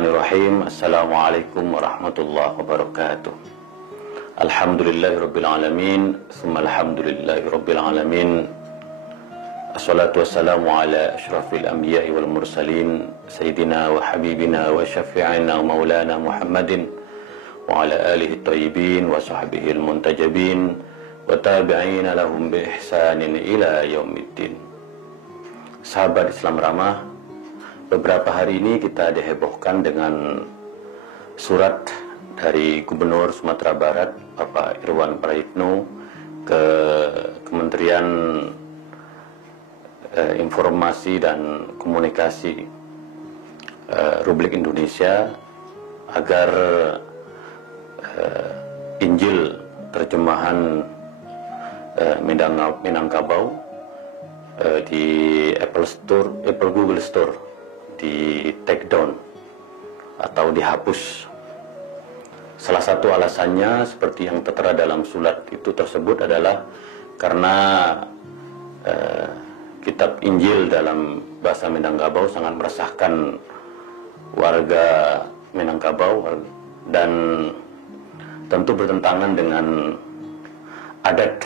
Bismillahirrahmanirrahim. Assalamualaikum warahmatullahi wabarakatuh. Alhamdulillahirabbil alamin, tsumma alhamdulillahirabbil alamin. Assalatu wassalamu ala asyrafil anbiya'i wal mursalin, sayyidina wa habibina wa syafi'ina wa maulana Muhammadin wa ala alihi thayyibin wa sahbihi al-muntajabin wa tabi'ina lahum bi ihsanin ila yaumiddin. Sahabat Islam ramah, beberapa hari ini kita dihebohkan dengan surat dari Gubernur Sumatera Barat, Bapak Irwan Prayitno, ke Kementerian Informasi dan Komunikasi Republik Indonesia agar Injil terjemahan Minangkabau di Apple Google Store di take down atau dihapus. Salah satu alasannya seperti yang tertera dalam surat itu tersebut adalah karena kitab Injil dalam bahasa Minangkabau sangat meresahkan warga Minangkabau dan tentu bertentangan dengan adat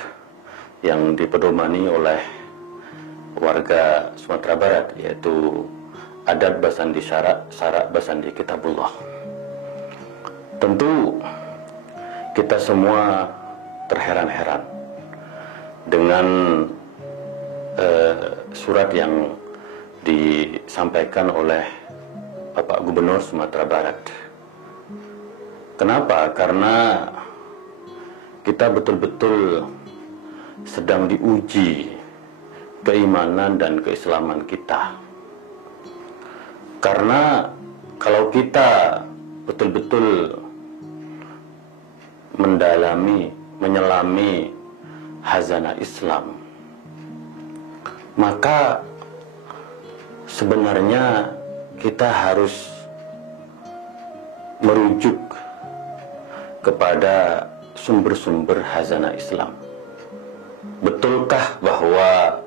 yang dipedomani oleh warga Sumatera Barat, yaitu adat Basandi Syarak, Sarak Basandi Kitabullah. Tentu kita semua terheran-heran dengan surat yang disampaikan oleh Bapak Gubernur Sumatera Barat. Kenapa? Karena kita betul-betul sedang diuji keimanan dan keislaman kita. Karena kalau kita betul-betul mendalami, menyelami hazanah Islam, maka sebenarnya kita harus merujuk kepada sumber-sumber hazanah Islam. Betulkah bahwa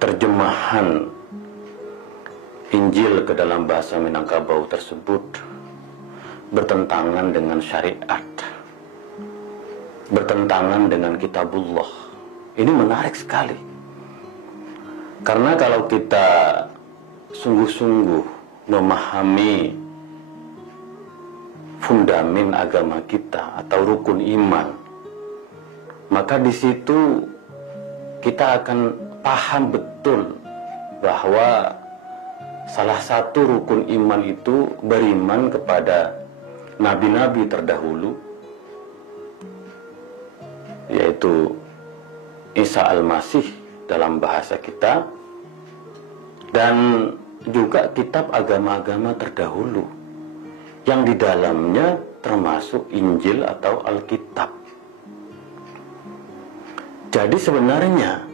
terjemahan Injil ke dalam bahasa Minangkabau tersebut bertentangan dengan syariat, bertentangan dengan kitabullah? Ini menarik sekali, karena kalau kita sungguh-sungguh memahami fundamen agama kita atau rukun iman, maka di situ kita akan paham betul bahwa salah satu rukun iman itu beriman kepada nabi-nabi terdahulu, yaitu Isa Al-Masih dalam bahasa kita, dan juga kitab agama-agama terdahulu yang di dalamnya termasuk Injil atau Alkitab. Jadi sebenarnya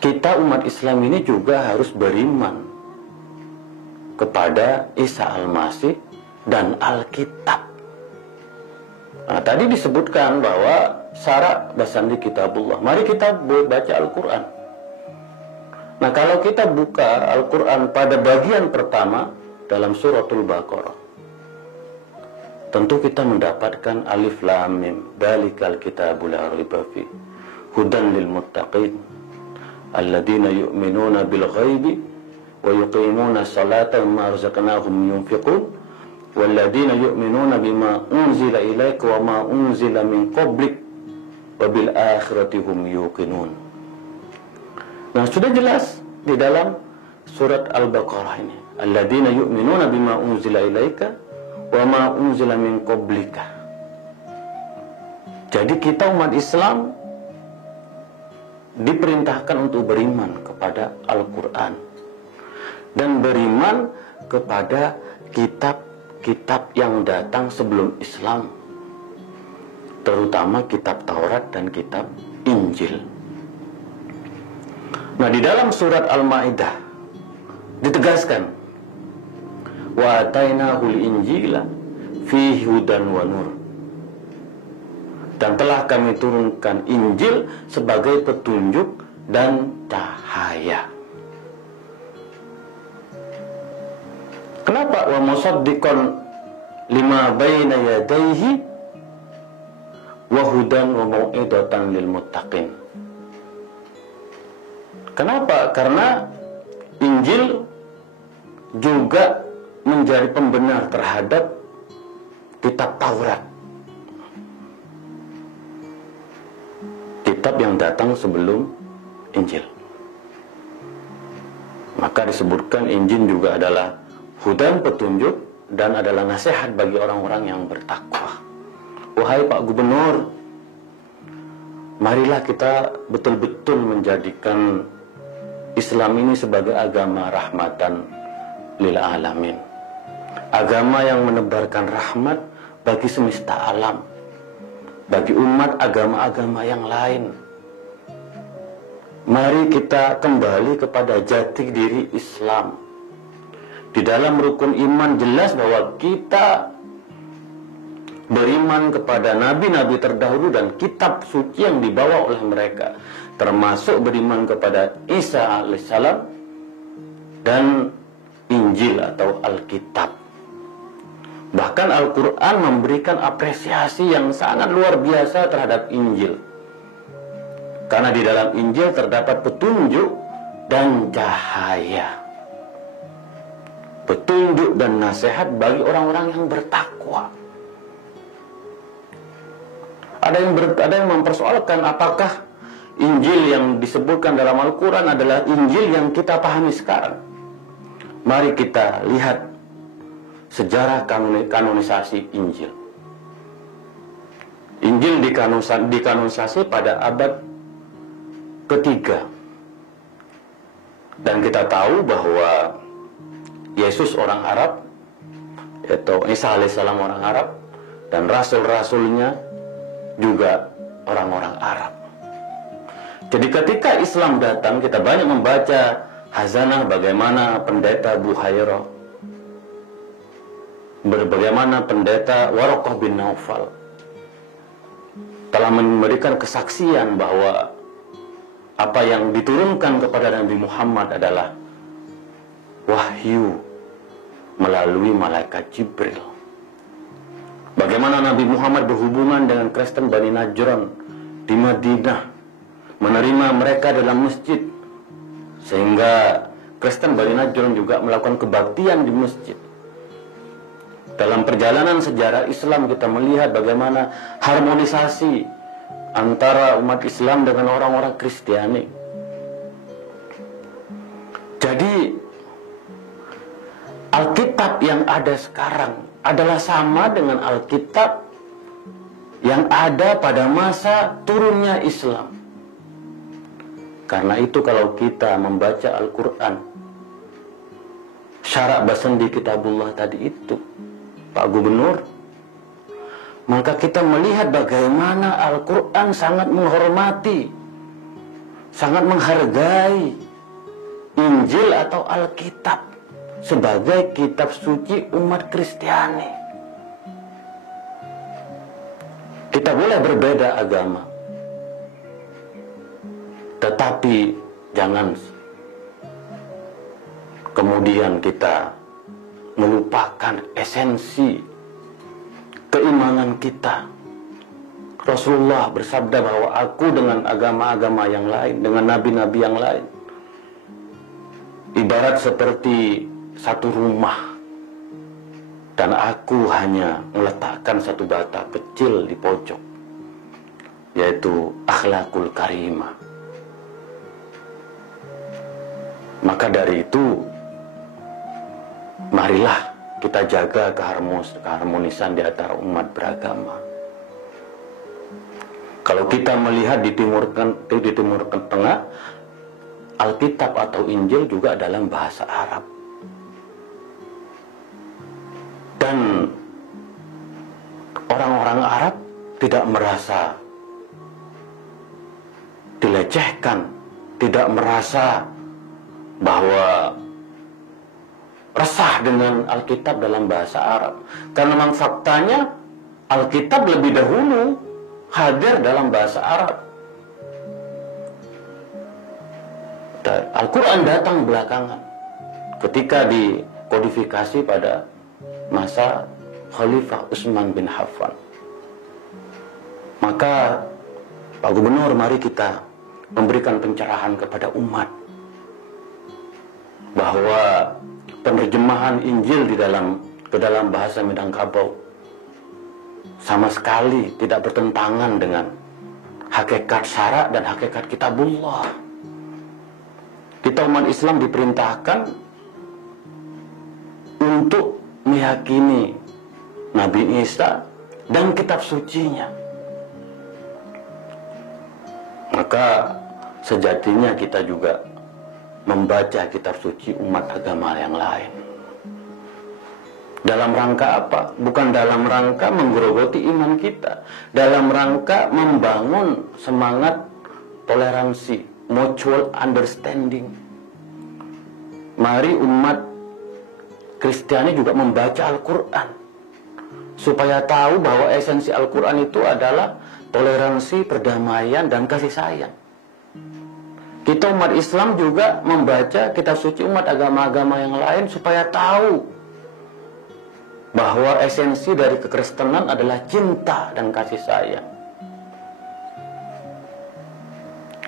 kita umat Islam ini juga harus beriman kepada Isa Al-Masih dan Alkitab. Nah, tadi disebutkan bahwa Sarak Basandi Kitabullah. Mari kita baca Al-Quran. Nah, kalau kita buka Al-Quran pada bagian pertama dalam suratul Baqarah, tentu kita mendapatkan alif lam mim, dzalikal kitabul la raiba fi, hudan lil muttaqin, alladzina yu'minuna bil ghaibi wa yuqimuna sholata wa mimma razaqnahum yunfiqun, walladzina yu'minuna bima unzila ilaika wa ma unzila min qablik wa bil akhirati hum yuqinun. Nah, sudah jelas di dalam surat Al-Baqarah ini, alladzina yu'minuna bima unzila ilaika wa ma unzila min qablika. Jadi kita umat Islam diperintahkan untuk beriman kepada Al-Quran dan beriman kepada kitab-kitab yang datang sebelum Islam, terutama kitab Taurat dan kitab Injil. Nah, di dalam surat Al-Maidah ditegaskan, wa atainahul injila fihi hudan wa nur, dan telah kami turunkan Injil sebagai petunjuk dan cahaya. Kenapa? Wa musaddiqan lima baina yadayhi wa hudan wa mau'izatan lil muttaqin. Kenapa? Karena Injil juga menjadi pembenar terhadap kitab Taurat, kitab yang datang sebelum Injil. Maka disebutkan Injil juga adalah hudan, petunjuk, dan adalah nasihat bagi orang-orang yang bertakwa. Wahai Pak Gubernur, marilah kita betul-betul menjadikan Islam ini sebagai agama rahmatan lil alamin. Agama yang menebarkan rahmat bagi semesta alam, bagi umat agama-agama yang lain. Mari kita kembali kepada jati diri Islam. Di dalam rukun iman jelas bahwa kita beriman kepada nabi-nabi terdahulu dan kitab suci yang dibawa oleh mereka, termasuk beriman kepada Isa alaihissalam dan Injil atau Alkitab. Bahkan Al-Quran memberikan apresiasi yang sangat luar biasa terhadap Injil, karena di dalam Injil terdapat petunjuk dan cahaya, petunjuk dan nasihat bagi orang-orang yang bertakwa. Ada yang mempersoalkan apakah Injil yang disebutkan dalam Al-Quran adalah Injil yang kita pahami sekarang. Mari kita lihat sejarah kanonisasi Injil. Injil dikanonisasi pada abad ketiga. Dan kita tahu bahwa Yesus orang Arab, yaitu Isa alaihissalam orang Arab, dan rasul-rasulnya juga orang-orang Arab. Jadi ketika Islam datang, kita banyak membaca Hazanah bagaimana pendeta Buhairah, bagaimana pendeta Waraqah bin Naufal telah memberikan kesaksian bahwa apa yang diturunkan kepada Nabi Muhammad adalah wahyu melalui malaikat Jibril. Bagaimana Nabi Muhammad berhubungan dengan Kristen Bani Najran di Madinah, menerima mereka dalam masjid, sehingga Kristen Bani Najran juga melakukan kebaktian di masjid. Dalam perjalanan sejarah Islam kita melihat bagaimana harmonisasi antara umat Islam dengan orang-orang Kristiani. Jadi Alkitab yang ada sekarang adalah sama dengan Alkitab yang ada pada masa turunnya Islam. Karena itu kalau kita membaca Al-Quran, syarat basandi kitabullah tadi itu, Pak Gubernur, maka kita melihat bagaimana Al-Quran sangat menghormati, sangat menghargai Injil atau Alkitab sebagai kitab suci umat Kristiani. Kita boleh berbeda agama, tetapi jangan kemudian kita melupakan esensi keimanan kita. Rasulullah bersabda bahwa aku dengan agama-agama yang lain, dengan nabi-nabi yang lain, ibarat seperti satu rumah, dan aku hanya meletakkan satu bata kecil di pojok, yaitu akhlakul karimah. Maka dari itu, marilah kita jaga keharmonisan di antara umat beragama. Kalau kita melihat di Timur Tengah, Alkitab atau Injil juga dalam bahasa Arab. Dan orang-orang Arab tidak merasa dilecehkan, tidak merasa bahwa resah dengan Alkitab dalam bahasa Arab. Karena memang faktanya Alkitab lebih dahulu hadir dalam bahasa Arab. Al-Quran datang belakangan. Ketika di kodifikasi pada masa Khalifah Utsman bin Affan. Maka Pak Gubernur, mari kita memberikan pencerahan kepada umat bahwa penerjemahan Injil ke dalam bahasa Minangkabau sama sekali tidak bertentangan dengan hakikat syara dan hakikat kitabullah. Kita umat Islam diperintahkan untuk meyakini Nabi Isa dan kitab sucinya. Maka sejatinya kita juga membaca kitab suci umat agama yang lain. Dalam rangka apa? Bukan dalam rangka menggerogoti iman kita, dalam rangka membangun semangat toleransi, mutual understanding. Mari umat Kristiani juga membaca Al-Quran, supaya tahu bahwa esensi Al-Quran itu adalah toleransi, perdamaian, dan kasih sayang. Kita umat Islam juga membaca kitab suci umat agama-agama yang lain supaya tahu bahwa esensi dari kekristenan adalah cinta dan kasih sayang.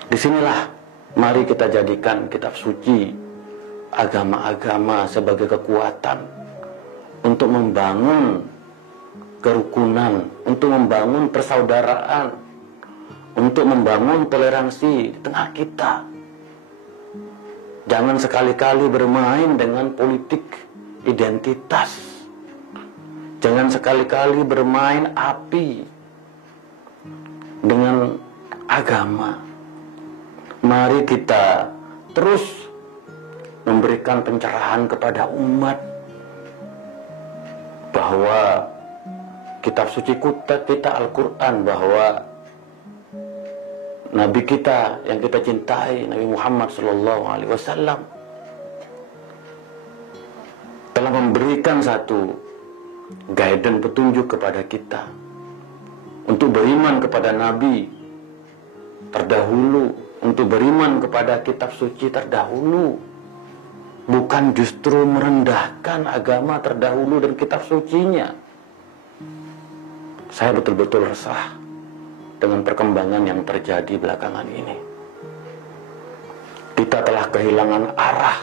Disinilah mari kita jadikan kitab suci agama-agama sebagai kekuatan untuk membangun kerukunan, untuk membangun persaudaraan, untuk membangun toleransi di tengah kita. Jangan sekali-kali bermain dengan politik identitas. Jangan sekali-kali bermain api dengan agama. Mari kita terus memberikan pencerahan kepada umat bahwa kitab suci kita Al-Quran, bahwa Nabi kita yang kita cintai, Nabi Muhammad SAW, telah memberikan satu guidance, petunjuk kepada kita untuk beriman kepada Nabi terdahulu, untuk beriman kepada kitab suci terdahulu, bukan justru merendahkan agama terdahulu dan kitab sucinya. Saya betul-betul resah dengan perkembangan yang terjadi belakangan ini. Kita telah kehilangan arah,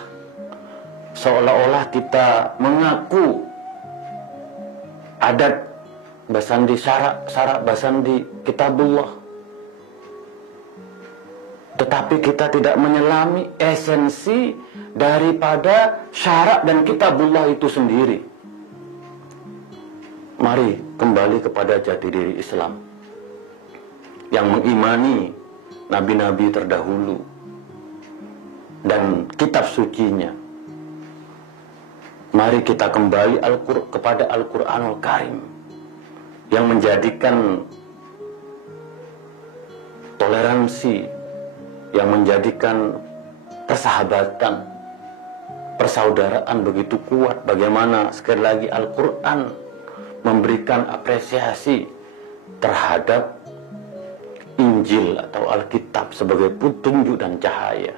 seolah-olah kita mengaku adat basandi syarak basandi kitabullah, tetapi kita tidak menyelami esensi daripada syarak dan kitabullah itu sendiri. Mari kembali kepada jati diri Islam yang mengimani nabi-nabi terdahulu dan kitab sucinya. Mari kita kembali kepada Al-Quranul Karim yang menjadikan toleransi, yang menjadikan persahabatan, persaudaraan begitu kuat. Bagaimana sekali lagi Al-Quran memberikan apresiasi terhadap Injil atau Alkitab sebagai petunjuk dan cahaya.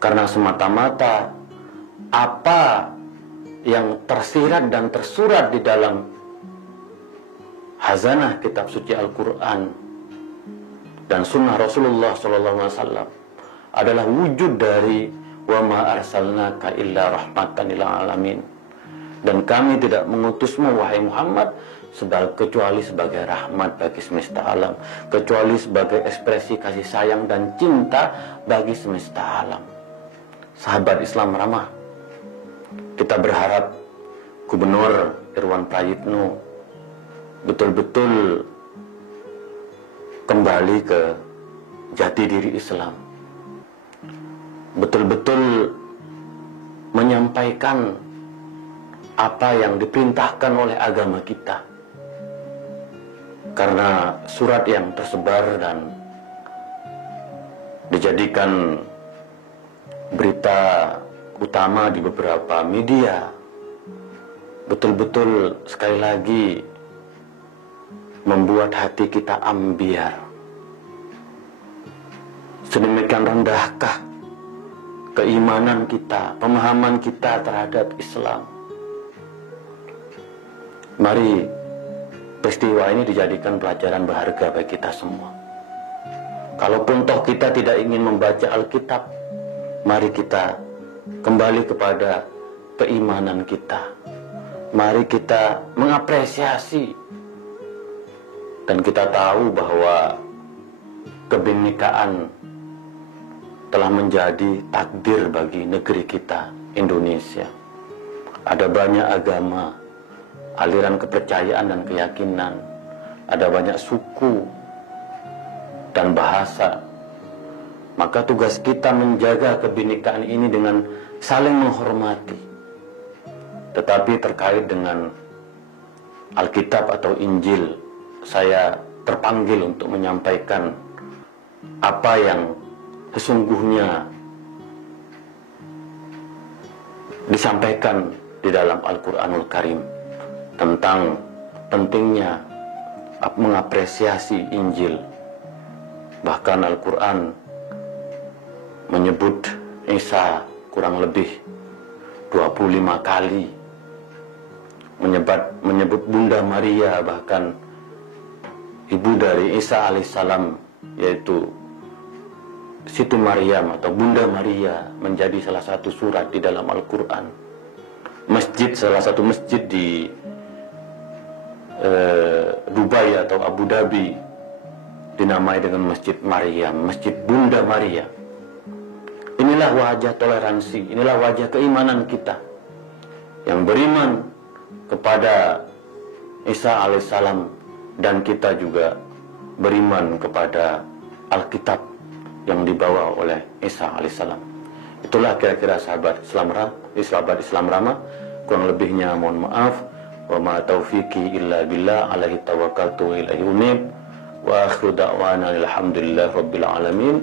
Karena semata-mata apa yang tersirat dan tersurat di dalam hazanah kitab suci Al-Quran dan sunnah Rasulullah SAW adalah wujud dari wa ma arsalnaka illa rahmatan lil alamin. Dan kami tidak mengutusmu wahai Muhammad kecuali sebagai rahmat bagi semesta alam, kecuali sebagai ekspresi kasih sayang dan cinta bagi semesta alam. Sahabat Islam ramah, kita berharap Gubernur Irwan Prayitno betul-betul kembali ke jati diri Islam, betul-betul menyampaikan apa yang diperintahkan oleh agama kita. Karena surat yang tersebar dan dijadikan berita utama di beberapa media betul-betul sekali lagi membuat hati kita ambiar. Sedemikian rendahkah keimanan kita, pemahaman kita terhadap Islam. Mari peristiwa ini dijadikan pelajaran berharga bagi kita semua. Kalaupun toh kita tidak ingin membaca Alkitab, mari kita kembali kepada keimanan kita. Mari kita mengapresiasi dan kita tahu bahwa kebinekaan telah menjadi takdir bagi negeri kita, Indonesia. Ada banyak agama, aliran kepercayaan dan keyakinan, ada banyak suku dan bahasa. Maka tugas kita menjaga kebinekaan ini dengan saling menghormati. Tetapi terkait dengan Alkitab atau Injil, saya terpanggil untuk menyampaikan apa yang sesungguhnya disampaikan di dalam Al-Quranul Karim tentang pentingnya mengapresiasi Injil. Bahkan Al-Quran menyebut Isa kurang lebih 25 kali, menyebut Bunda Maria, bahkan ibu dari Isa alaihissalam, yaitu Siti Maryam atau Bunda Maria, menjadi salah satu surat di dalam Al-Quran. Salah satu masjid di Dubai atau Abu Dhabi dinamai dengan Masjid Maryam, Masjid Bunda Maria. Inilah wajah toleransi, inilah wajah keimanan kita yang beriman kepada Isa alaihissalam, dan kita juga beriman kepada Alkitab yang dibawa oleh Isa alaihissalam. Itulah kira-kira sahabat Islam Rama. Kurang lebihnya mohon maaf. Wa ma taufiqi illa billah, alaihi tawakkaltu wa ilaihi unib. Wa akhiru da'wana alhamdulillahi rabbil alamin.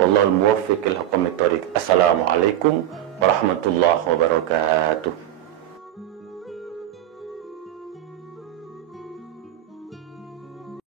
Wallahul muwaffiq ila aqwamit thoriq. Assalamualaikum warahmatullahi wabarakatuh.